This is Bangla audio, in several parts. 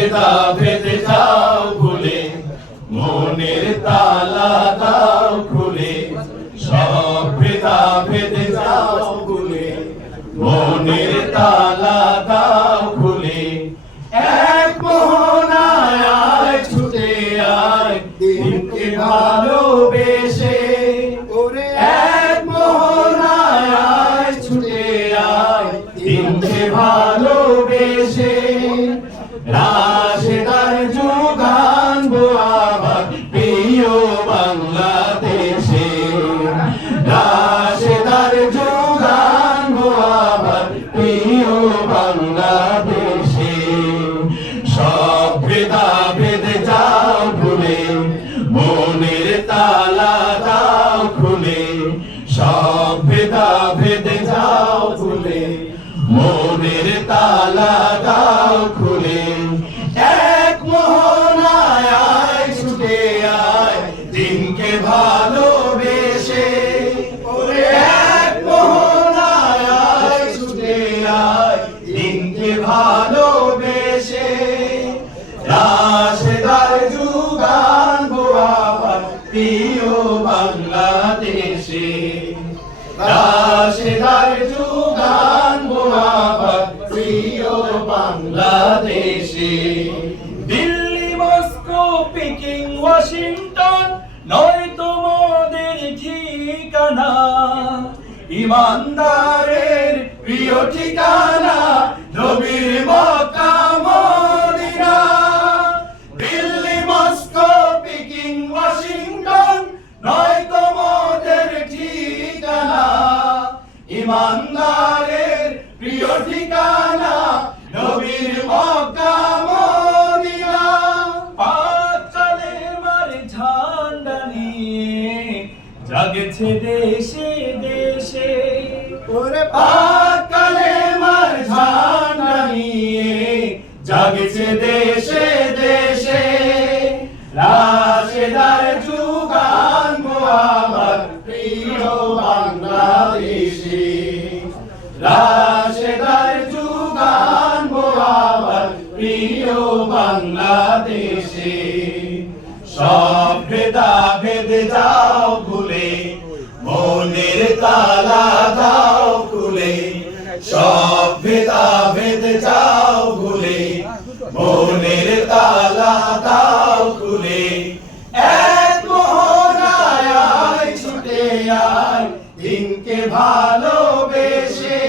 ভেদা ভেদে যাও ভুলে, মনের তালা দাও খুলে। সব ভেদা ভেদে যাও ভুলে, মনের তালা দাও খুলে। এক মোহনায় আয় ছুটে আয় দিনকে ভালোবেসে। এক মোহনায় আয় ছুটে আয় দিনকে ভালোবেসে। রাশেদার যুগানবো আবার প্রিয় বাংলাদেশে। রাশেদার যুগানবো আবার প্রিয় বাংলাদেশে। সব ভেদা ভেদে যাও ভুলে, মনের তালা দাও খুলে। সব ভেদা ভেদে যাও ভুলে, মনের তালা দাও খুলে। এক মোহনায় আয় ছুটে আয় দিনকে ভালোবেসে। এক মোহনায় আয় ছুটে আয় দিনকে ভালোবেসে। রাশেদার যুগানবো আবার প্রিয় বাংলাদেশে। রাশেদার যুগানবো আবার প্রিয় বাংলাদেশে। দিল্লি, মস্কো, পেকিং, ওয়াশিংটন নয় তোমাদের ঠিকানা। ইমানদারের প্রিয় ঠিকানা নবীর Mecca Medina. Delhi, Moscow, Peking, Washington নয় তোমাদের ঠিকানা। ইমানদারের প্রিয় ঠিকানা নবীর মক্কা মদিনা। পাক কালেমার ঝান্ডা নিয়ে জাগেছে দেশে দেশে। পাক কালেমার ঝান্ডা নিয়ে জাগেছে দেশে দেশে। রাশেদার যুগানবো আবার প্রিয় বাংলাদেশে। রাশেদার যুগানবো আবার প্রিয় বাংলাদেশে। সব ভেদা ভেদে যাও ভুলে, মনের তালা দাও খুলে। সব ভেদা ভেদে যাও ভুলে, মনের তালা দাও খুলে। এক মোহনায় আয় ছুটে আয় দিনকে ভালোবেসে।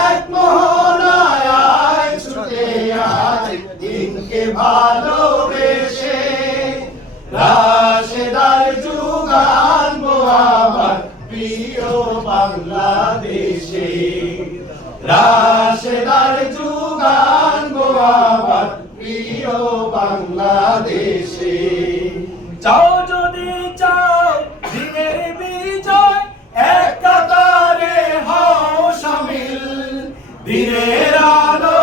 এক মোহনায় আয় ছুটে আয় দিনকে ভালোবেসে। রাশেদার যুগানবো আবার প্রিয় বাংলাদেশে। রাশেদার যুগানবো আবার প্রিয় বাংলাদেশে। চাও যদি চাও দিনের বিজয়, এক কাতারে হও শামিল। দিনের আলো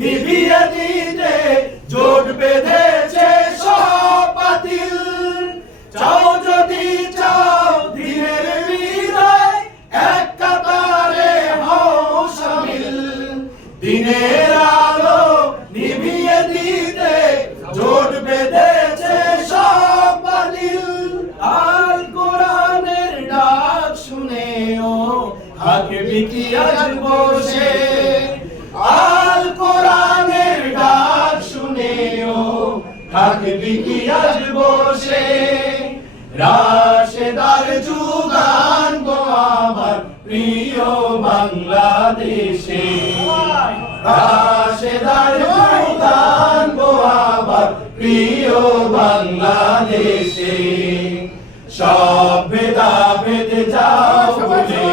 নিভিয়ে দিতে জোট বেঁধেছে সব বাতিল। চাও যদি চাও দিনের বিজয়, এক কাতারে হও শামিল। দিনের আলো নিভিয়ে দিতে জোট বেঁধেছে সব বাতিল। আল কোরআনের ডাক শুনেও থাকবি কি আজ বসে। আল কোরআনের ডাক শুনেও থাকবি কি আজ বসে। রাশেদার যুগানবো আবার প্রিয় বাংলাদেশে। রাশেদার যুগানবো আবার প্রিয় বাংলাদেশে। সব ভেদা ভেদে যাও ভুলে,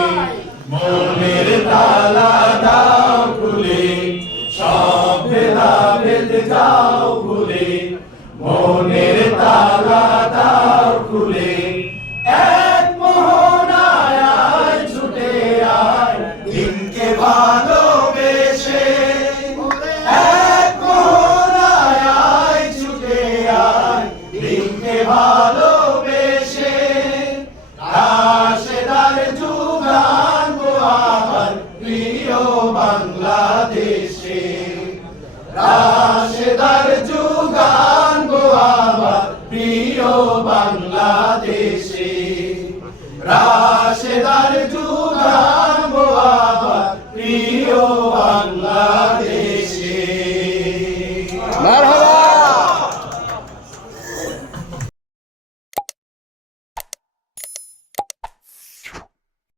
মনের তালা দাও খুলে। সব ভেদা ভেদে যাও